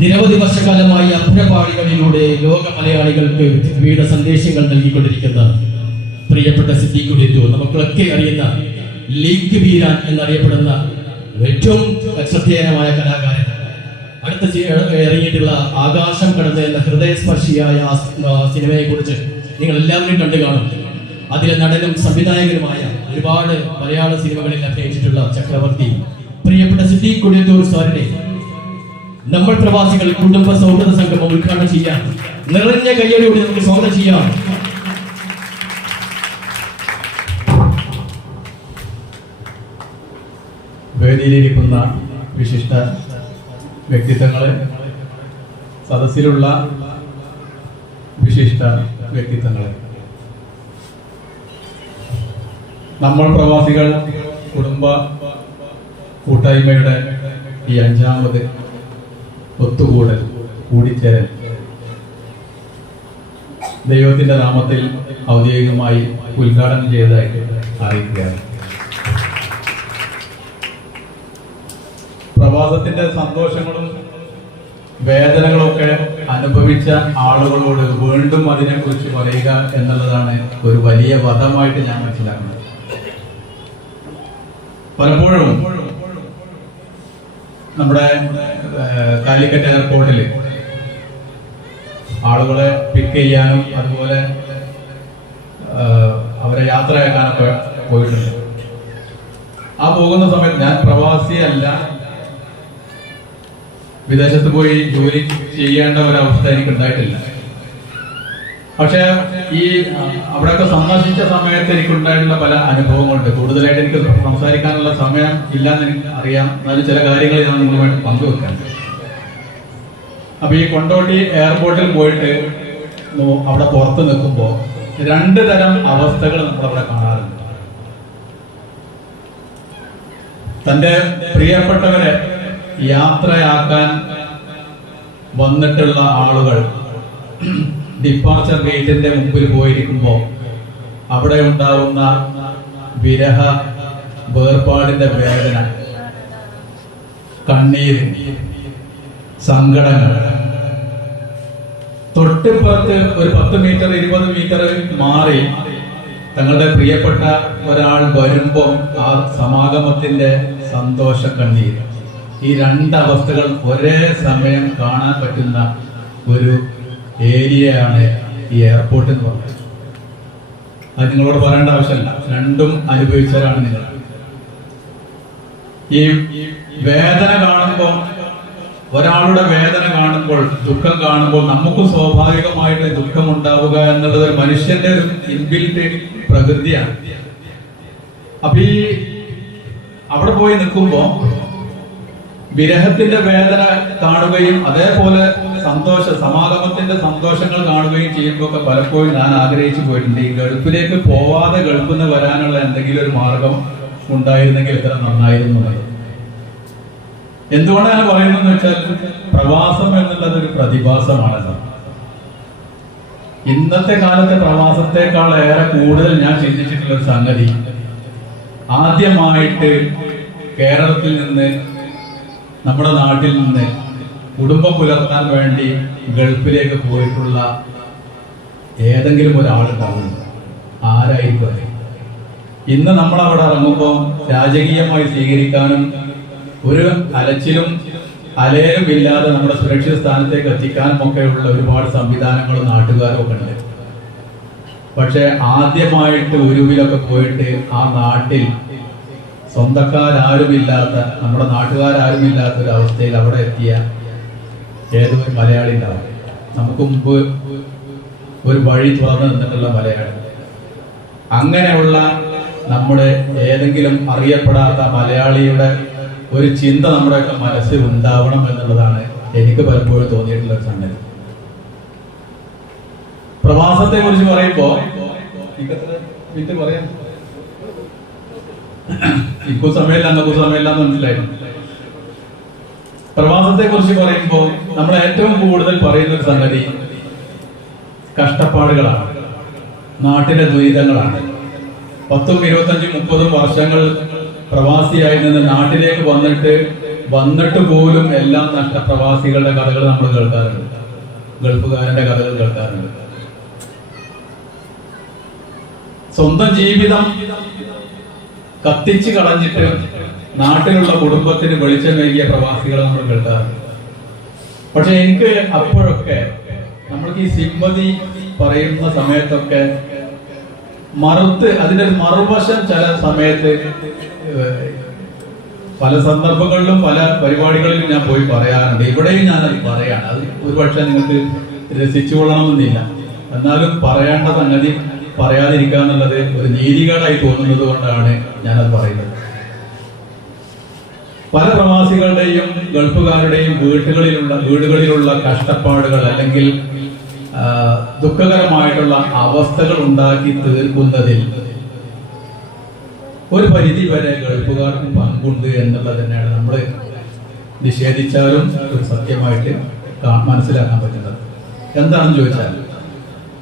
നിരവധി വർഷകാലമായി അഭ്രപാളികളിലൂടെ ലോക മലയാളികൾക്ക് വിവിധ സന്ദേശങ്ങൾ നൽകിക്കൊണ്ടിരിക്കുന്ന പ്രിയപ്പെട്ട സിദ്ദീഖ് കുടിയത്തൂർ, നമുക്കൊക്കെ അറിയുന്ന ലീഗ് വീരാൻ എന്നറിയപ്പെടുന്ന ഏറ്റവും ശ്രദ്ധേയമായ കലാകാരൻ. അടുത്ത ഇറങ്ങിയിട്ടുള്ള ആകാശം കടന്ന് എന്ന ഹൃദയസ്പർശിയായ സിനിമയെ കുറിച്ച് നിങ്ങൾ എല്ലാവരും കണ്ടു കാണും. അതിലെ നടനും സംവിധായകനുമായ ഒരുപാട് മലയാള സിനിമകളിൽ അഭിനയിച്ചിട്ടുള്ള ചക്രവർത്തി പ്രിയപ്പെട്ട സിദ്ദീഖ് കുടിയത്തൂർ സാറിനെ നമ്മൾ പ്രവാസികൾ കുടുംബ സൗഹൃദ സംഗമം ഉദ്ഘാടനം ചെയ്യാം. നിറഞ്ഞ കയ്യോടുകൂടി നമുക്ക് സ്വാഗതം ചെയ്യാം. വേദിയിലിരിക്കുന്ന വിശിഷ്ട വ്യക്തിത്വങ്ങളെ, സദസ്സിലുള്ള വിശിഷ്ട വ്യക്തിത്വങ്ങളെ, നമ്മൾ പ്രവാസികൾ കുടുംബ കൂട്ടായ്മയുടെ ഈ 5ാമത് ഒത്തുകൂടൽ, കൂടിച്ചേരൽ ദൈവത്തിന്റെ നാമത്തിൽ ഔദ്യോഗികമായി ഉദ്ഘാടനം ചെയ്തതായിട്ട് അറിയിക്കുകയാണ്. പ്രവാസത്തിന്റെ സന്തോഷങ്ങളും വേദനകളൊക്കെ അനുഭവിച്ച ആളുകളോട് വീണ്ടും അതിനെക്കുറിച്ച് പറയുക എന്നുള്ളതാണ് ഒരു വലിയ വധമായിട്ട് ഞാൻ മനസ്സിലാക്കുന്നത്. പലപ്പോഴും നമ്മുടെ കാലിക്കറ്റ് എയർപോർട്ടിൽ ആളുകളെ പിക്ക് ചെയ്യാനും അതുപോലെ അവരെ യാത്രയാക്കാനൊക്കെ പോയിട്ടുണ്ട്. ആ പോകുന്ന സമയത്ത് ഞാൻ പ്രവാസിയല്ല, വിദേശത്ത് പോയി ജോലി ചെയ്യേണ്ട ഒരവസ്ഥ എനിക്ക് ഉണ്ടായിട്ടില്ല. പക്ഷെ ഈ അവിടെയൊക്കെ സന്ദർശിച്ച സമയത്ത് എനിക്കുണ്ടായിട്ടുള്ള പല അനുഭവങ്ങളുണ്ട്. കൂടുതലായിട്ട് എനിക്ക് സംസാരിക്കാനുള്ള സമയം ഇല്ലാന്ന് എനിക്ക് അറിയാം, എന്നാലും ചില കാര്യങ്ങൾ ഞാൻ നിങ്ങളുമായിട്ട് പങ്കുവെക്കാൻ. അപ്പൊ ഈ കൊണ്ടോട്ടി എയർപോർട്ടിൽ പോയിട്ട് അവിടെ പുറത്ത് നിൽക്കുമ്പോൾ 2 തരം അവസ്ഥകൾ നമ്മളവിടെ കാണാറുണ്ട്. തന്റെ പ്രിയപ്പെട്ടവരെ യാത്രയാക്കാൻ വന്നിട്ടുള്ള ആളുകൾ ഡിപ്പാർച്ചർ ഗേറ്റിന്റെ മുമ്പിൽ പോയിരിക്കുമ്പോൾ അവിടെ ഉണ്ടാവുന്ന വിരഹ വേർപാടിന്റെ വേദന, കണ്ണീര്, സങ്കടങ്ങൾ. തൊട്ടിപ്പുറത്ത് ഒരു 10 മീറ്റർ 20 മീറ്റർ മാറി തങ്ങളുടെ പ്രിയപ്പെട്ട ഒരാൾ വരുമ്പോൾ ആ സമാഗമത്തിന്റെ സന്തോഷ കണ്ണീര്. ഈ 2 അവസ്ഥകൾ ഒരേ സമയം കാണാൻ പറ്റുന്ന ഒരു ഏരിയയാണ് ഈ എയർപോർട്ട് എന്ന് പറയുന്നത്. അത് നിങ്ങളോട് പറയേണ്ട ആവശ്യമില്ല, 2ഉം അനുഭവിച്ചവരാണ് നിങ്ങൾ. ഈ വേദന കാണുമ്പോൾ, ഒരാളുടെ വേദന കാണുമ്പോൾ, ദുഃഖം കാണുമ്പോൾ നമുക്ക് സ്വാഭാവികമായിട്ട് ദുഃഖം ഉണ്ടാവുക എന്നുള്ളത് ഒരു മനുഷ്യന്റെ ഒരു ഇൻബിൽറ്റ് പ്രകൃതിയാണ്. അപ്പൊ ഈ അവിടെ പോയി നിൽക്കുമ്പോ വിരഹത്തിന്റെ വേദന കാണുകയും അതേപോലെ സമാഗമത്തിന്റെ സന്തോഷങ്ങൾ കാണുകയും ചെയ്യുമ്പോൾ ഒക്കെ പലപ്പോഴും ഞാൻ ആഗ്രഹിച്ചു പോയിട്ടുണ്ട്, ഈ ഗൾഫിലേക്ക് പോവാതെ ഗൾഫിൽ നിന്ന് വരാനുള്ള എന്തെങ്കിലും ഒരു മാർഗം ഉണ്ടായിരുന്നെങ്കിൽ ഇത്ര നന്നായിരുന്നു. എന്തുകൊണ്ടാണ് പറയുന്നതെന്ന് വെച്ചാൽ പ്രവാസം എന്നുള്ളത് ഒരു പ്രതിഭാസമാണല്ലോ. ഇന്നത്തെ കാലത്തെ പ്രവാസത്തെക്കാൾ ഏറെ കൂടുതൽ ഞാൻ ചിന്തിച്ചിട്ടുള്ള ഒരു സംഗതി, ആദ്യമായിട്ട് കേരളത്തിൽ നിന്ന്, നമ്മുടെ നാട്ടിൽ നിന്ന് കുടുംബം പുലർത്താൻ വേണ്ടി ഗൾഫിലേക്ക് പോയിട്ടുള്ള ഏതെങ്കിലും ഒരാളുണ്ടാവുന്നു. ആരായിരിക്കും അത്? ഇന്ന് നമ്മൾ അവിടെ ഇറങ്ങുമ്പോൾ രാജകീയമായി സ്വീകരിക്കാനും ഒരു അലച്ചിലും അലയലും ഇല്ലാതെ നമ്മുടെ സുരക്ഷിത സ്ഥാനത്തേക്ക് എത്തിക്കാനും ഒക്കെയുള്ള ഒരുപാട് സംവിധാനങ്ങളും നാട്ടുകാരും ഒക്കെ ഉണ്ട്. പക്ഷെ ആദ്യമായിട്ട് ഉരുവിലൊക്കെ പോയിട്ട് ആ നാട്ടിൽ സ്വന്തക്കാരാരുമില്ലാത്ത, നമ്മുടെ നാട്ടുകാരാരുമില്ലാത്ത ഒരു അവസ്ഥയിൽ അവിടെ എത്തിയ ഏതൊരു മലയാളി ഉണ്ടാവും. നമുക്ക് മുമ്പ് ഒരു വഴി തുറന്നു നിന്നിട്ടുള്ള മലയാളി. അങ്ങനെയുള്ള നമ്മുടെ ഏതെങ്കിലും അറിയപ്പെടാത്ത മലയാളിയുടെ ഒരു ചിന്ത നമ്മുടെയൊക്കെ മനസ്സിൽ ഉണ്ടാവണം എന്നുള്ളതാണ് എനിക്ക് പലപ്പോഴും തോന്നിയിട്ടുള്ള ഒരു സംഗതി. പ്രവാസത്തെ കുറിച്ച് പറയുമ്പോ പറയാം, ഇപ്പൊ സമയമില്ല എന്നൊക്കെ സമയമില്ല എന്ന് മനസ്സിലായിരുന്നു. പ്രവാസത്തെ കുറിച്ച് പറയുമ്പോൾ നമ്മൾ ഏറ്റവും കൂടുതൽ പറയുന്ന ഒരു സംഗതി കഷ്ടപ്പാടുകളാണ്, നാട്ടിലെ ദുരിതങ്ങളാണ്. 10, 25, 30 വർഷങ്ങൾ പ്രവാസിയായി നിന്ന് നാട്ടിലേക്ക് വന്നിട്ട് വന്നിട്ട് പോലും എല്ലാം നഷ്ടപ്രവാസികളുടെ കഥകൾ നമ്മൾ കേൾക്കാറുണ്ട്, ഗൾഫുകാരന്റെ കഥകൾ കേൾക്കാറുണ്ട്. സ്വന്തം ജീവിതം കത്തിച്ച് കളഞ്ഞിട്ട് നാട്ടിലുള്ള കുടുംബത്തിന് വെളിച്ചം നൽകിയ പ്രവാസികളെ നമ്മൾ കേൾക്കാറുണ്ട്. പക്ഷെ എനിക്ക് അപ്പോഴൊക്കെ നമ്മൾക്ക് ഈ സിമ്പതി പറയുന്ന സമയത്തൊക്കെ അതിന്റെ ഒരു മറുവശം ചില സമയത്ത് പല സന്ദർഭങ്ങളിലും പല പരിപാടികളിലും ഞാൻ പോയി പറയാറുണ്ട്. ഇവിടെയും ഞാൻ അത് പറയാണ്. അത് ഒരുപക്ഷെ നിങ്ങൾക്ക് രസിച്ചുകൊള്ളണമെന്നില്ല, എന്നാലും പറയേണ്ട സംഗതി പറയാതിരിക്കുക എന്നുള്ളത് ഒരു നീതികേടായി തോന്നുന്നത് കൊണ്ടാണ് ഞാനത് പറയുന്നത്. പല പ്രവാസികളുടെയും ഗൾഫുകാരുടെയും വീടുകളിലുള്ള കഷ്ടപ്പാടുകൾ അല്ലെങ്കിൽ ദുഃഖകരമായിട്ടുള്ള അവസ്ഥകൾ ഉണ്ടാക്കി തീർക്കുന്നതിൽ ഒരു പരിധി വരെ ഗൾഫുകാർക്കും പങ്കുണ്ട് എന്നുള്ളത് തന്നെയാണ് നമ്മൾ നിഷേധിച്ചാലും ഒരു സത്യമായിട്ട് മനസ്സിലാക്കാൻ പറ്റുന്നത്. എന്താണെന്ന് ചോദിച്ചാൽ,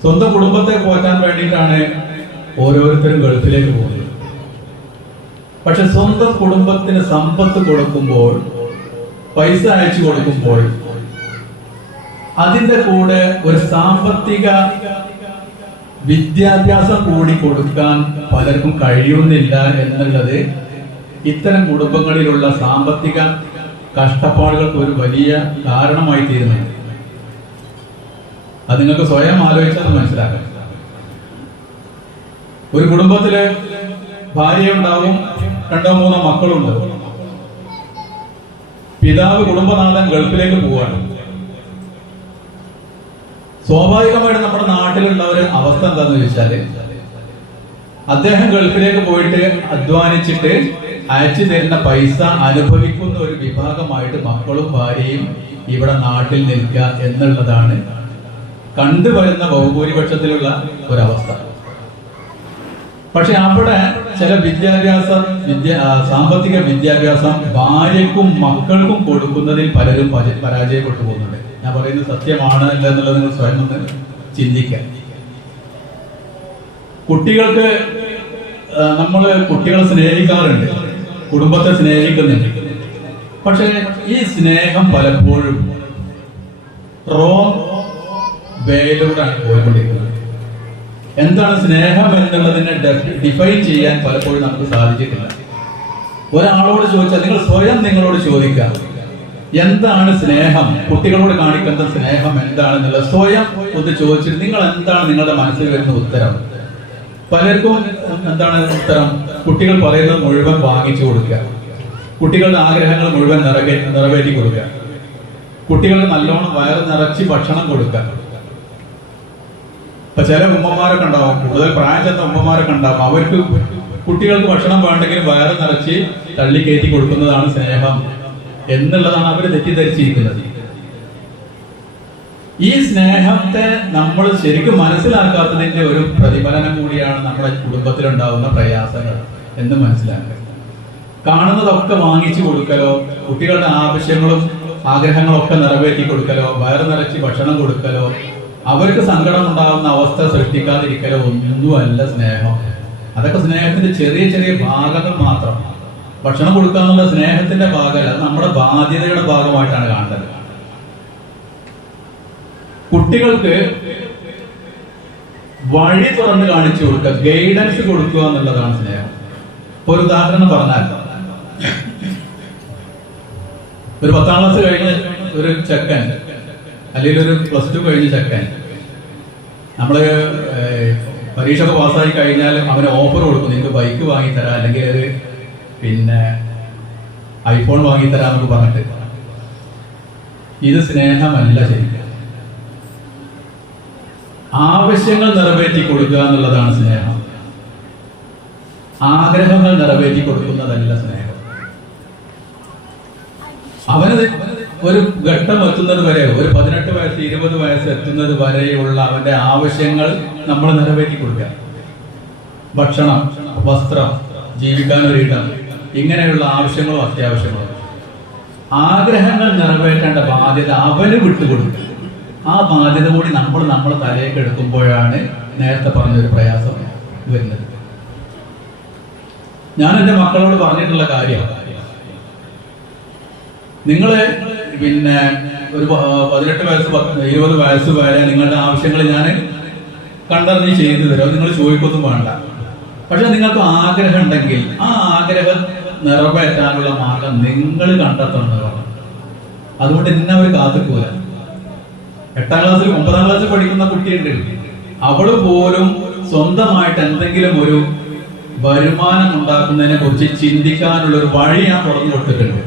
സ്വന്തം കുടുംബത്തെ പോറ്റാൻ വേണ്ടിയിട്ടാണ് ഓരോരുത്തരും ഗൾഫിലേക്ക് പോകുന്നത്. പക്ഷെ സ്വന്തം കുടുംബത്തിന് സമ്പത്ത് കൊടുക്കുമ്പോൾ, പൈസ അയച്ചു കൊടുക്കുമ്പോൾ അതിന്റെ കൂടെ ഒരു സാമ്പത്തിക വിദ്യാഭ്യാസം കൂടി കൊടുക്കാൻ പലർക്കും കഴിയുന്നില്ല എന്നുള്ളത് ഇത്തരം കുടുംബങ്ങളിലുള്ള സാമ്പത്തിക കഷ്ടപ്പാടുകൾക്ക് ഒരു വലിയ കാരണമായി തീരുന്നുണ്ട്. അത് നിങ്ങൾക്ക് സ്വയം ആലോചിച്ചാൽ മനസ്സിലാക്കാം. ഒരു കുടുംബത്തില് ഭാര്യ ഉണ്ടാവും, 2-3 മക്കളുണ്ട്. പിതാവ് കുടുംബനാഥൻ ഗൾഫിലേക്ക് പോവാണ്. സ്വാഭാവികമായിട്ട് നമ്മുടെ നാട്ടിലുള്ള ഒരു അവസ്ഥ എന്താന്ന് ചോദിച്ചാല്, അദ്ദേഹം ഗൾഫിലേക്ക് പോയിട്ട് അധ്വാനിച്ചിട്ട് അയച്ചു തരുന്ന പൈസ അനുഭവിക്കുന്ന ഒരു വിഭാഗമായിട്ട് മക്കളും ഭാര്യയും ഇവിടെ നാട്ടിൽ നിൽക്കുക എന്നുള്ളതാണ് കണ്ടുവരുന്ന ബഹുഭൂരിപക്ഷത്തിലുള്ള ഒരവസ്ഥ. പക്ഷെ അവിടെ ചില സാമ്പത്തിക വിദ്യാഭ്യാസം ഭാര്യക്കും മക്കൾക്കും കൊടുക്കുന്നതിൽ പലരും പരാജയപ്പെട്ടു പോകുന്നുണ്ട്. ഞാൻ പറയുന്നത് സത്യമാണ് അല്ല എന്നുള്ളത് നിങ്ങൾ സ്വയം ഒന്ന് ചിന്തിക്കാം. കുട്ടികൾക്ക് കുട്ടികളെ സ്നേഹിക്കാറുണ്ട്, കുടുംബത്തെ സ്നേഹിക്കുന്നുണ്ട്. പക്ഷെ ഈ സ്നേഹം പലപ്പോഴും റോങ് വേയിലൂടെയാണ് പോയിക്കൊണ്ടിരിക്കുന്നത്. എന്താണ് സ്നേഹം എന്നുള്ളതിനെ ഡിഫൈൻ ചെയ്യാൻ പലപ്പോഴും നമുക്ക് സാധിച്ചിട്ടില്ല. ഒരാളോട് ചോദിച്ചാൽ, നിങ്ങൾ സ്വയം നിങ്ങളോട് ചോദിക്കാം, എന്താണ് സ്നേഹം, കുട്ടികളോട് കാണിക്കുന്ന സ്നേഹം എന്താണെന്നുള്ളത് സ്വയം ഒന്ന് ചോദിച്ചിട്ട് നിങ്ങൾ എന്താണ് നിങ്ങളുടെ മനസ്സിൽ വരുന്ന ഉത്തരം? പലർക്കും എന്താണ് ഉത്തരം? കുട്ടികൾ പറയുന്നത് മുഴുവൻ വാങ്ങിച്ചു കൊടുക്കുക, കുട്ടികളുടെ ആഗ്രഹങ്ങൾ മുഴുവൻ നിറവേറ്റി കൊടുക്കുക, കുട്ടികൾക്ക് നല്ലോണം വയറ് നിറച്ച് ഭക്ഷണം കൊടുക്കുക. ഇപ്പൊ ചില ഉമ്മമാരൊക്കെ ഉണ്ടാവും, കൂടുതൽ പ്രായം ചെന്ന ഉമ്മമാരൊക്കെ ഉണ്ടാവും, അവർക്ക് കുട്ടികൾക്ക് ഭക്ഷണം വേണ്ടെങ്കിലും വയറ് നിറച്ച് തള്ളിക്കയറ്റി കൊടുക്കുന്നതാണ് സ്നേഹം എന്നുള്ളതാണ് അവർ തെറ്റിദ്ധരിച്ചിരിക്കുന്നത്. ഈ സ്നേഹത്തെ നമ്മൾ ശരിക്കും മനസ്സിലാക്കാത്തതിന്റെ ഒരു പ്രതിഫലനം കൂടിയാണ് നമ്മുടെ കുടുംബത്തിലുണ്ടാവുന്ന പ്രയാസങ്ങൾ എന്ന് മനസ്സിലാക്കുക. കാണുന്നതൊക്കെ വാങ്ങിച്ചു കൊടുക്കലോ, കുട്ടികളുടെ ആവശ്യങ്ങളും ആഗ്രഹങ്ങളൊക്കെ നിറവേറ്റി കൊടുക്കലോ, വയറ് നിറച്ച് ഭക്ഷണം കൊടുക്കലോ, അവർക്ക് സങ്കടം ഉണ്ടാകുന്ന അവസ്ഥ സൃഷ്ടിക്കാതിരിക്കലോ ഒന്നുമല്ല സ്നേഹം. അതൊക്കെ സ്നേഹത്തിന്റെ ചെറിയ ചെറിയ ഭാഗങ്ങൾ മാത്രം. ഭക്ഷണം കൊടുക്കുക എന്നുള്ള സ്നേഹത്തിന്റെ ഭാഗമല്ല, അത് നമ്മുടെ ബാധ്യതയുടെ ഭാഗമായിട്ടാണ് കാണേണ്ടത്. കുട്ടികൾക്ക് വഴി തുറന്ന് കാണിച്ചു കൊടുക്കുക, ഗൈഡൻസ് കൊടുക്കുക എന്നുള്ളതാണ് സ്നേഹം. ഒരു ഉദാഹരണം പറഞ്ഞാൽ, ഒരു 10ാം ക്ലാസ് കഴിഞ്ഞ ഒരു ചെക്കൻ അല്ലെങ്കിൽ ഒരു +2 കഴിഞ്ഞ ചെക്കൻ നമ്മള് പരീക്ഷ ഒക്കെ പാസ്സായി കഴിഞ്ഞാൽ അവന് ഓഫർ കൊടുക്കും, നിങ്ങൾക്ക് ബൈക്ക് വാങ്ങിത്തരാം അല്ലെങ്കിൽ ഒരു ഐഫോൺ വാങ്ങിത്തരാം എന്നൊക്കെ പറഞ്ഞിട്ട്. ഇത് സ്നേഹമല്ല. ശരിക്കും ആവശ്യങ്ങൾ നിറവേറ്റി കൊടുക്കുക എന്നുള്ളതാണ് സ്നേഹം. ആഗ്രഹങ്ങൾ നിറവേറ്റി കൊടുക്കുന്നതല്ല സ്നേഹം. അവന് ഒരു ഘട്ടം എത്തുന്നത് വരെ, ഒരു 18 വയസ്സ് 20 വയസ്സ് എത്തുന്നത് വരെയുള്ള അവന്റെ ആവശ്യങ്ങൾ നമ്മൾ നിറവേറ്റി കൊടുക്കുക. ഭക്ഷണം, വസ്ത്രം, ജീവിക്കാനൊരിടം, ഇങ്ങനെയുള്ള ആവശ്യങ്ങളോ അത്യാവശ്യങ്ങളോ. ആഗ്രഹങ്ങൾ നിറവേറ്റേണ്ട ബാധ്യത അവന് വിട്ടുകൊടുക്കുക. ആ ബാധ്യത കൂടി നമ്മൾ തലയൊക്കെ എടുക്കുമ്പോഴാണ് നേരത്തെ പറഞ്ഞൊരു പ്രയാസം വരുന്നത്. ഞാൻ എൻ്റെ മക്കളോട് പറഞ്ഞിട്ടുള്ള കാര്യം, നിങ്ങള് പിന്നെ ഒരു 18 വയസ്സ് 20 വയസ്സ് വരെ നിങ്ങളുടെ ആവശ്യങ്ങൾ ഞാൻ കണ്ടറിഞ്ഞ് ചെയ്തു തരാം, നിങ്ങൾ ചോദിക്കൊന്നും വേണ്ട. പക്ഷെ നിങ്ങൾക്ക് ആഗ്രഹം ഉണ്ടെങ്കിൽ ആ ആഗ്രഹം നിറവേറ്റാനുള്ള മാർഗം നിങ്ങൾ കണ്ടെത്തണമെന്നാണ്. അതുകൊണ്ട് ഇന്ന അവർ കാത്തിക്കൂല. 8ാം ക്ലാസ്സിൽ 9ാം ക്ലാസ്സിൽ പഠിക്കുന്ന കുട്ടിയുണ്ട്, അവള് പോലും സ്വന്തമായിട്ട് എന്തെങ്കിലും ഒരു വരുമാനം ഉണ്ടാക്കുന്നതിനെ കുറിച്ച് ചിന്തിക്കാനുള്ള ഒരു വഴി ഞാൻ തുറന്നു കൊടുത്തിട്ടുണ്ട്.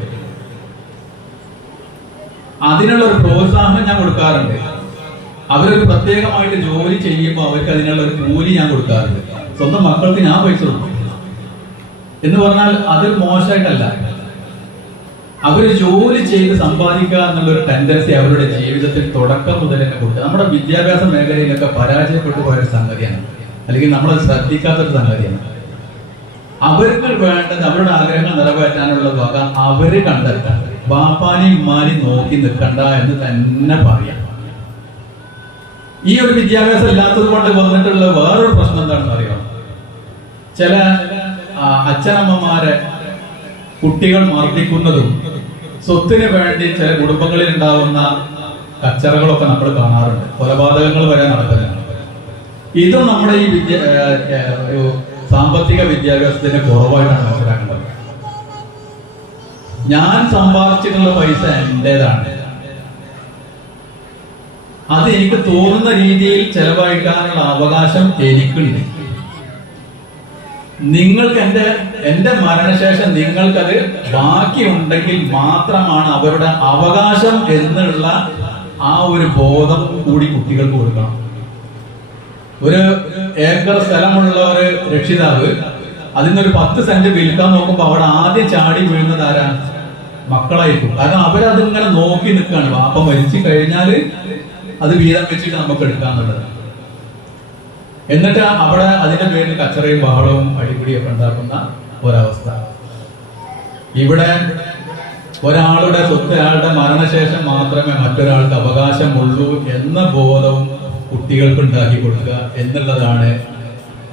അതിനുള്ള ഒരു പ്രോത്സാഹനം ഞാൻ കൊടുക്കാറുണ്ട്. അവരൊരു പ്രത്യേകമായിട്ട് ജോലി ചെയ്യുമ്പോൾ അവർക്ക് അതിനുള്ള ഒരു കൂലി ഞാൻ കൊടുക്കാറുണ്ട്. സ്വന്തം മക്കൾക്ക് ഞാൻ പൈസ കൊടുക്കും എന്ന് പറഞ്ഞാൽ അതൊരു മോശമായിട്ടല്ല. അവര് ജോലി ചെയ്ത് സമ്പാദിക്കുക എന്നുള്ള ഒരു ടെൻഡൻസി അവരുടെ ജീവിതത്തിൽ തുടക്കം മുതൽ തന്നെ കൊടുക്കുക. നമ്മുടെ വിദ്യാഭ്യാസ മേഖലയിലൊക്കെ പരാജയപ്പെട്ടു പോയ ഒരു സംഗതിയാണ്, അല്ലെങ്കിൽ നമ്മൾ ശ്രദ്ധിക്കാത്തൊരു സംഗതിയാണ്. അവർക്ക് വേണ്ടത് അവരുടെ ആഗ്രഹങ്ങൾ നിറവേറ്റാനുള്ള വക അവര് കണ്ടെത്താൻ, ബാപ്പാനെയും ഉമ്മാനെയും നോക്കി നിൽക്കണ്ട എന്ന് തന്നെ പറയാം. ഈ ഒരു വിദ്യാഭ്യാസം ഇല്ലാത്തത് കൊണ്ട് വന്നിട്ടുള്ള വേറൊരു പ്രശ്നം എന്താണെന്ന് അറിയാം. ചില അച്ഛനമ്മമാരെ കുട്ടികൾ മർദ്ദിക്കുന്നതും സ്വത്തിന് വേണ്ടി ചില കുടുംബങ്ങളിൽ ഉണ്ടാവുന്ന കച്ചറകളൊക്കെ നമ്മൾ കാണാറുണ്ട്. കൊലപാതകങ്ങൾ വരെ നടക്കുന്നുണ്ട്. ഇതും നമ്മുടെ ഈ സാമ്പത്തിക വിദ്യാഭ്യാസത്തിന്റെ കുറവായിട്ടാണ് മനസ്സിലാക്കേണ്ടത്. ഞാൻ സമ്പാദിച്ചിട്ടുള്ള പൈസ എന്റേതാണ്, അത് എനിക്ക് തോന്നുന്ന രീതിയിൽ ചെലവഴിക്കാനുള്ള അവകാശം എനിക്കുണ്ട്. നിങ്ങൾക്ക് എന്റെ മരണശേഷം നിങ്ങൾക്കത് ബാക്കിയുണ്ടെങ്കിൽ മാത്രമാണ് അവരുടെ അവകാശം എന്നുള്ള ആ ഒരു ബോധം കൂടി കുട്ടികൾക്ക് കൊടുക്കണം. ഒരു ഏക്കർ സ്ഥലമുള്ള ഒരു രക്ഷിതാവ് അതിനൊരു 10 സെന്റ് വിൽക്കാൻ നോക്കുമ്പോൾ അവിടെ ആദ്യം ചാടി വീഴുന്നത് ആരാ? മക്കളായിരിക്കും. കാരണം അവരതിങ്ങനെ നോക്കി നിൽക്കുകയാണ്. വാപ്പ മരിച്ചു കഴിഞ്ഞാല് അത് വീതം വെച്ചിട്ട് നമുക്ക് എടുക്കാന്നുള്ളത്. എന്നിട്ട് അവിടെ അതിന്റെ പേരിൽ കച്ചറയും ബഹളവും അടിപിടിയൊക്കെ ഉണ്ടാക്കുന്ന ഒരവസ്ഥ. ഇവിടെ ഒരാളുടെ സ്വത്ത് അയാളുടെ മരണശേഷം മാത്രമേ മറ്റൊരാൾക്ക് അവകാശമുള്ളൂ എന്ന ബോധവും കുട്ടികൾക്ക് ഉണ്ടാക്കി കൊടുക്കുക എന്നുള്ളതാണ്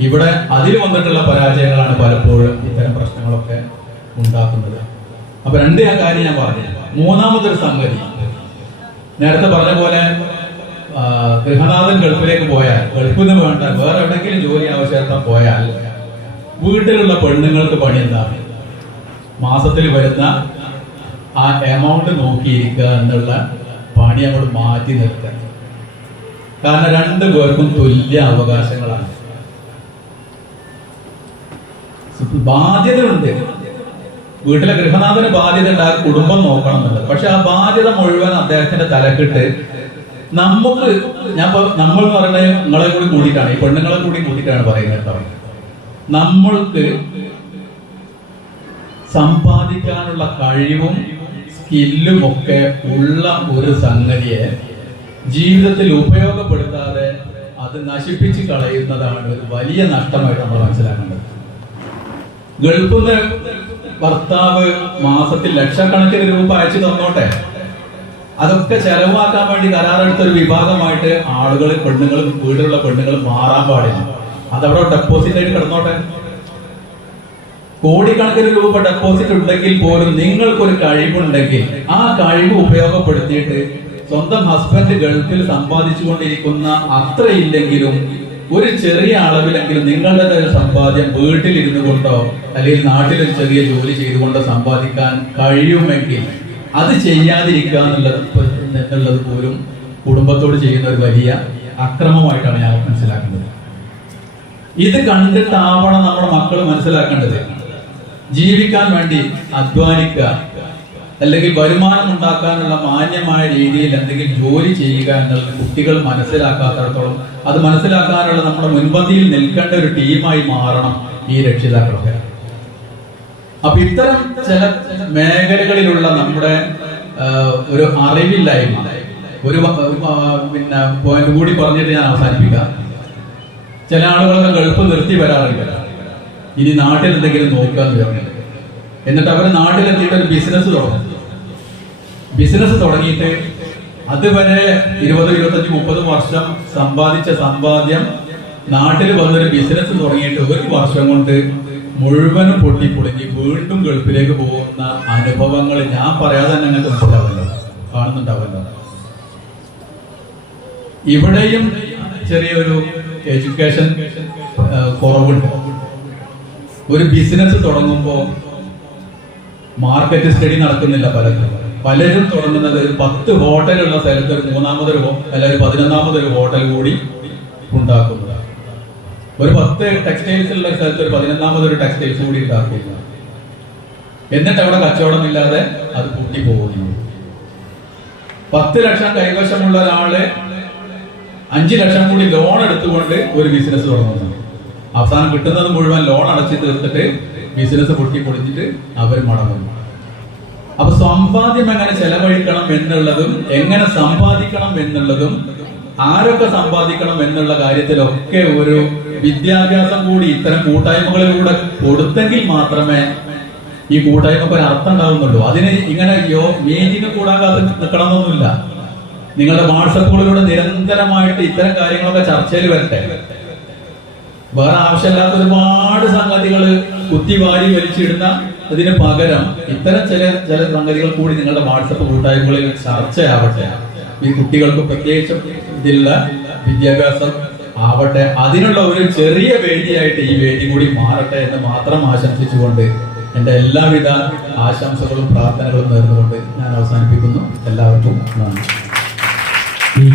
ഇവിടെ. അതിൽ വന്നിട്ടുള്ള പരാജയങ്ങളാണ് പലപ്പോഴും ഇത്തരം പ്രശ്നങ്ങളൊക്കെ ഉണ്ടാക്കുന്നത്. അപ്പൊ രണ്ട് കാര്യം ഞാൻ പറഞ്ഞു. മൂന്നാമതൊരു സംഗതി, നേരത്തെ പറഞ്ഞ പോലെ ഗൃഹനാഥൻ ഗൾഫിലേക്ക് പോയാൽ, ഗൾഫിൽ നിന്ന് വേണ്ട വേറെ എവിടെയെങ്കിലും ജോലി ആവശ്യമായിട്ട് പോയാൽ വീട്ടിലുള്ള പെണ്ണുങ്ങൾക്ക് പണി എന്താണ്? മാസത്തിൽ വരുന്ന ആ എമൗണ്ട് നോക്കിയിരിക്കുക എന്നുള്ള പണി നമ്മൾ മാറ്റി നിർത്തുക. കാരണം 2 പേർക്കും തുല്യ അവകാശങ്ങളാണ്. ബാധ്യതയുണ്ട്. വീട്ടിലെ ഗൃഹനാഥന് ബാധ്യത ഉണ്ടാക്കി കുടുംബം നോക്കണം എന്നുള്ളത്. പക്ഷെ ആ ബാധ്യത മുഴുവൻ അദ്ദേഹത്തിന്റെ തലക്കിട്ട് നമുക്ക്, നമ്മൾ എന്ന് പറയുന്നത് നിങ്ങളെ കൂടി കൂടിയിട്ടാണ്, ഈ പെണ്ണുങ്ങളെ കൂടി കൂടിയിട്ടാണ് പറയുന്നത് കേട്ടോ. നമ്മൾക്ക് സമ്പാദിക്കാനുള്ള കഴിവും സ്കില്ലും ഒക്കെ ഉള്ള ഒരു സംഗതിയെ ജീവിതത്തിൽ ഉപയോഗപ്പെടുത്താതെ അത് നശിപ്പിച്ച് കളയുന്നതാണ് ഒരു വലിയ നഷ്ടമായിട്ട് നമ്മൾ മനസ്സിലാക്കേണ്ടത്. ഗൾഫിൽ നിന്ന് ഭർത്താവ് മാസത്തിൽ ലക്ഷക്കണക്കിന് രൂപ അയച്ചു തന്നോട്ടെ, അതൊക്കെ ചെലവാക്കാൻ വേണ്ടി കരാറെടുത്ത ഒരു വിഭാഗമായിട്ട് ആളുകൾ, പെണ്ണുങ്ങളും വീട്ടിലുള്ള പെണ്ണുങ്ങൾ മാറാൻ പാടില്ല. അതവിടെ ഡെപ്പോസിറ്റ് ആയിട്ട് കിടന്നോട്ടെ. കോടിക്കണക്കിന് രൂപ ഡെപ്പോസിറ്റ് ഉണ്ടെങ്കിൽ പോലും നിങ്ങൾക്കൊരു കഴിവുണ്ടെങ്കിൽ ആ കഴിവ് ഉപയോഗപ്പെടുത്തിയിട്ട് സ്വന്തം ഹസ്ബൻഡ് ഗൾഫിൽ സമ്പാദിച്ചു കൊണ്ടിരിക്കുന്ന അത്രയില്ലെങ്കിലും ഒരു ചെറിയ അളവിലെങ്കിലും നിങ്ങളുടെ സമ്പാദ്യം വീട്ടിലിരുന്നു കൊണ്ടോ അല്ലെങ്കിൽ നാട്ടിലൊരു ചെറിയ ജോലി ചെയ്തുകൊണ്ടോ സമ്പാദിക്കാൻ കഴിയുമെങ്കിൽ അത് ചെയ്യാതിരിക്കുക എന്നുള്ളത് പോലും കുടുംബത്തോട് ചെയ്യുന്ന ഒരു വലിയ അക്രമമായിട്ടാണ് ഞാൻ മനസ്സിലാക്കുന്നത്. ഇത് കണ്ടിട്ടാവണം നമ്മുടെ മക്കൾ മനസ്സിലാക്കേണ്ടത്. ജീവിക്കാൻ വേണ്ടി അധ്വാനിക്കുക, അല്ലെങ്കിൽ വരുമാനം ഉണ്ടാക്കാനുള്ള മാന്യമായ രീതിയിൽ എന്തെങ്കിലും ജോലി ചെയ്യുക എന്നുള്ളത് കുട്ടികൾ മനസ്സിലാക്കാത്തടത്തോളം അത് മനസ്സിലാക്കാനുള്ള നമ്മുടെ മുൻപന്തിയിൽ നിൽക്കേണ്ട ഒരു ടീമായി മാറണം ഈ രക്ഷിതാക്കളൊക്കെ. അപ്പൊ ഇത്തരം ചില മേഖലകളിലുള്ള നമ്മുടെ ഒരു അറിവില്ലായ്മ, ഒരു പിന്നെ പോയിന്റ് കൂടി പറഞ്ഞിട്ട് ഞാൻ അവസാനിപ്പിക്കാം. ചില ആളുകളൊക്കെ ഗൾഫ് നിർത്തി വരാറില്ല, ഇനി നാട്ടിൽ എന്തെങ്കിലും നോക്കാന്ന് പറഞ്ഞത്. എന്നിട്ട് അവർ നാട്ടിലെത്തിയിട്ട് ഒരു ബിസിനസ് തുടങ്ങും. ബിസിനസ് തുടങ്ങിയിട്ട് അതുവരെ 20, 25, 30 വർഷം സമ്പാദിച്ച സമ്പാദ്യം നാട്ടിൽ വന്നൊരു ബിസിനസ് തുടങ്ങിയിട്ട് 1 വർഷം കൊണ്ട് മുഴുവനും പൊട്ടിപ്പൊളിഞ്ഞ് വീണ്ടും ഗൾഫിലേക്ക് പോകുന്ന അനുഭവങ്ങൾ ഞാൻ പറയാതെ തന്നെ നിങ്ങൾക്ക് മനസ്സിലാവല്ലോ, കാണുന്നുണ്ടാവല്ലോ. ഇവിടെയും ചെറിയൊരു എഡ്യൂക്കേഷൻ കുറവുണ്ട്. ഒരു ബിസിനസ് തുടങ്ങുമ്പോൾ മാർക്കറ്റ് സ്റ്റഡി നടക്കുന്നില്ല. പലരും തുടങ്ങുന്നത് 10 ഹോട്ടലുള്ള സ്ഥലത്ത് ഒരു 3-മതൊരു അല്ലെങ്കിൽ 11-മതൊരു ഹോട്ടൽ കൂടി ഉണ്ടാക്കുന്നു. ഒരു 10 ടെക്സ്റ്റൈൽസ് ഉള്ള സ്ഥലത്ത് ഒരു 11-മതൊരു ടെക്സ്റ്റൈൽസ് കൂടി ഉണ്ടാക്കില്ല. എന്നിട്ട് അവിടെ കച്ചവടമില്ലാതെ അത് പൂട്ടിപ്പോകുന്നു. 10 ലക്ഷം കൈവശമുള്ള ഒരാള് 5 ലക്ഷം കൂടി ലോൺ എടുത്തുകൊണ്ട് ഒരു ബിസിനസ് തുടങ്ങുന്നു. അവസാനം കിട്ടുന്നത് മുഴുവൻ ലോൺ അടച്ചു തീർത്തിട്ട് ബിസിനസ് പൊട്ടിപ്പൊളിച്ചിട്ട് അവർ മടങ്ങുന്നു. അപ്പൊ സമ്പാദ്യം എങ്ങനെ ചെലവഴിക്കണം എന്നുള്ളതും എങ്ങനെ സമ്പാദിക്കണം എന്നുള്ളതും ആരൊക്കെ സമ്പാദിക്കണം എന്നുള്ള കാര്യത്തിലൊക്കെ ഒരു വിദ്യാഭ്യാസം കൂടി ഇത്തരം കൂട്ടായ്മകളിലൂടെ കൊടുത്തെങ്കിൽ മാത്രമേ ഈ കൂട്ടായ്മക്ക് ഒരു അർത്ഥം ഉണ്ടാവുന്നുള്ളൂ. അതിന് ഇങ്ങനെ മീറ്റിംഗ് കൂടാതെ നിൽക്കണമെന്നൊന്നുമില്ല. നിങ്ങളുടെ വാട്സപ്പുകളിലൂടെ നിരന്തരമായിട്ട് ഇത്തരം കാര്യങ്ങളൊക്കെ ചർച്ചയിൽ വരട്ടെ. വേറെ ആവശ്യമില്ലാത്ത ഒരുപാട് സംഗതികൾ കുത്തിവാരി വലിച്ചിടുന്ന അതിന് പകരം ഇത്തരം ചില സംഗതികൾ കൂടി നിങ്ങളുടെ വാട്സപ്പ് കൂട്ടായ്മകളിൽ ചർച്ചയാവട്ടെ. ഈ കുട്ടികൾക്ക് പ്രത്യേകിച്ചും ഇതിലുള്ള വിദ്യാഭ്യാസം ആവട്ടെ. അതിനുള്ള ഒരു ചെറിയ വേദിയായിട്ട് ഈ വേദി കൂടി മാറട്ടെ എന്ന് മാത്രം ആശംസിച്ചുകൊണ്ട് എന്റെ എല്ലാവിധ ആശംസകളും പ്രാർത്ഥനകളും നേർന്നുകൊണ്ട് ഞാൻ അവസാനിപ്പിക്കുന്നു. എല്ലാവർക്കും നന്ദി.